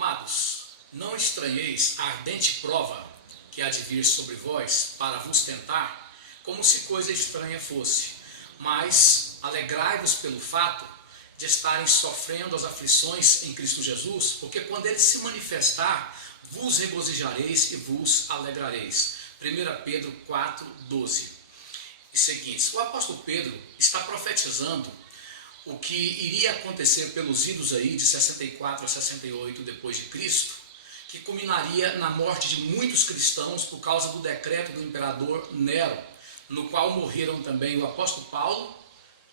Amados, não estranheis a ardente prova que há de vir sobre vós para vos tentar, como se coisa estranha fosse, mas alegrai-vos pelo fato de estarem sofrendo as aflições em Cristo Jesus, porque quando Ele se manifestar, vos regozijareis e vos alegrareis. 1 Pedro 4, 12 e seguintes. O apóstolo Pedro está profetizando o que iria acontecer pelos idos aí de 64 a 68 depois de Cristo, que culminaria na morte de muitos cristãos por causa do decreto do imperador Nero, no qual morreram também o apóstolo Paulo,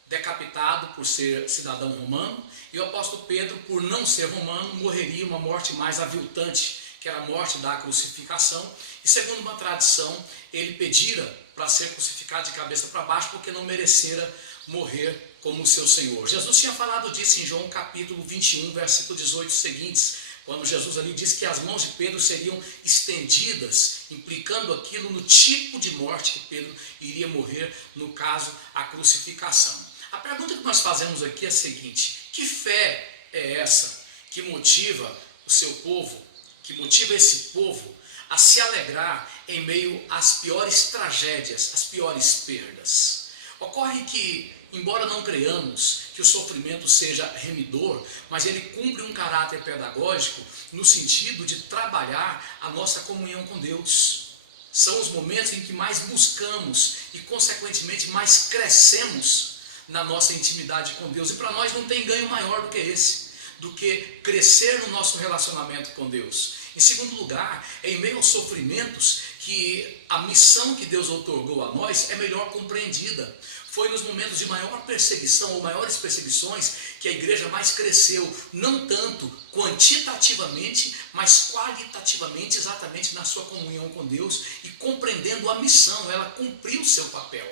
decapitado por ser cidadão romano, e o apóstolo Pedro, por não ser romano, morreria uma morte mais aviltante, que era a morte da crucificação, e segundo uma tradição, ele pedira para ser crucificado de cabeça para baixo, porque não merecera morrer como seu Senhor. Jesus tinha falado disso em João capítulo 21, versículo 18 seguintes, quando Jesus ali disse que as mãos de Pedro seriam estendidas, implicando aquilo no tipo de morte que Pedro iria morrer, no caso, a crucificação. A pergunta que nós fazemos aqui é a seguinte: que fé é essa que motiva o seu povo, que motiva esse povo a se alegrar em meio às piores tragédias, às piores perdas? Ocorre que, embora não creiamos que o sofrimento seja remidor, mas ele cumpre um caráter pedagógico no sentido de trabalhar a nossa comunhão com Deus. São os momentos em que mais buscamos e, consequentemente, mais crescemos na nossa intimidade com Deus. E para nós não tem ganho maior do que esse, do que crescer no nosso relacionamento com Deus. Em segundo lugar, é em meio aos sofrimentos que a missão que Deus outorgou a nós é melhor compreendida. Foi nos momentos de maior perseguição ou maiores perseguições que a igreja mais cresceu, não tanto quantitativamente, mas qualitativamente, exatamente na sua comunhão com Deus e compreendendo a missão. Ela cumpriu o seu papel.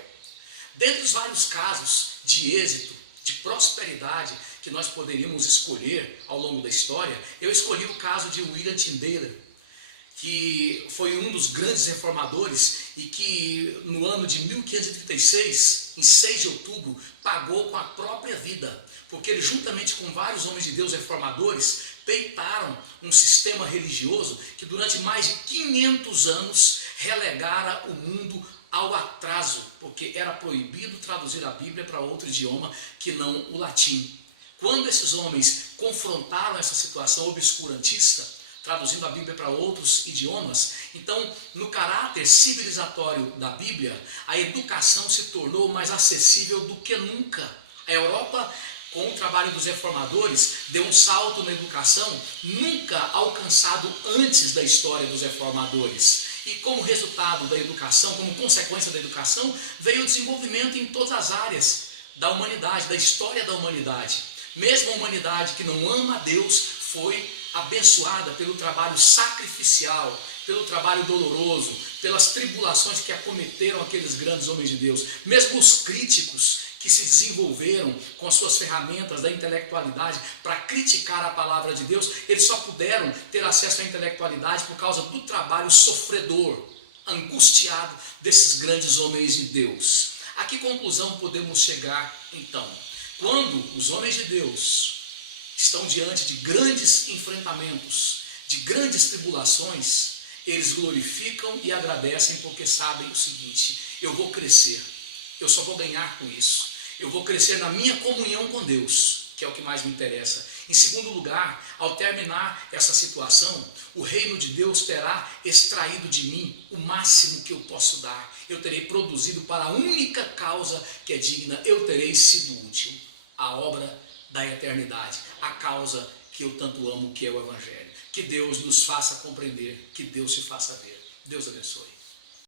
Dentre os vários casos de êxito, de prosperidade que nós poderíamos escolher ao longo da história, eu escolhi o caso de William Tyndale, que foi um dos grandes reformadores e que no ano de 1536, em 6 de outubro, pagou com a própria vida, porque ele, juntamente com vários homens de Deus reformadores, peitaram um sistema religioso que durante mais de 500 anos relegara o mundo ao atraso, porque era proibido traduzir a Bíblia para outro idioma que não o latim. Quando esses homens confrontaram essa situação obscurantista, traduzindo a Bíblia para outros idiomas, então, no caráter civilizatório da Bíblia, a educação se tornou mais acessível do que nunca. A Europa, com o trabalho dos reformadores, deu um salto na educação nunca alcançado antes da história dos reformadores. E como resultado da educação, como consequência da educação, veio o desenvolvimento em todas as áreas da humanidade, da história da humanidade. Mesmo a humanidade que não ama a Deus foi abençoada pelo trabalho sacrificial, pelo trabalho doloroso, pelas tribulações que acometeram aqueles grandes homens de Deus. Mesmo os críticos que se desenvolveram com as suas ferramentas da intelectualidade para criticar a palavra de Deus, eles só puderam ter acesso à intelectualidade por causa do trabalho sofredor, angustiado desses grandes homens de Deus. A que conclusão podemos chegar então? Quando os homens de Deus estão diante de grandes enfrentamentos, de grandes tribulações, eles glorificam e agradecem porque sabem o seguinte: eu vou crescer, eu só vou ganhar com isso, eu vou crescer na minha comunhão com Deus, que é o que mais me interessa. Em segundo lugar, ao terminar essa situação, o reino de Deus terá extraído de mim o máximo que eu posso dar. Eu terei produzido para a única causa que é digna, eu terei sido útil, a obra da eternidade, a causa que eu tanto amo, que é o Evangelho. Que Deus nos faça compreender, que Deus se faça ver. Deus abençoe.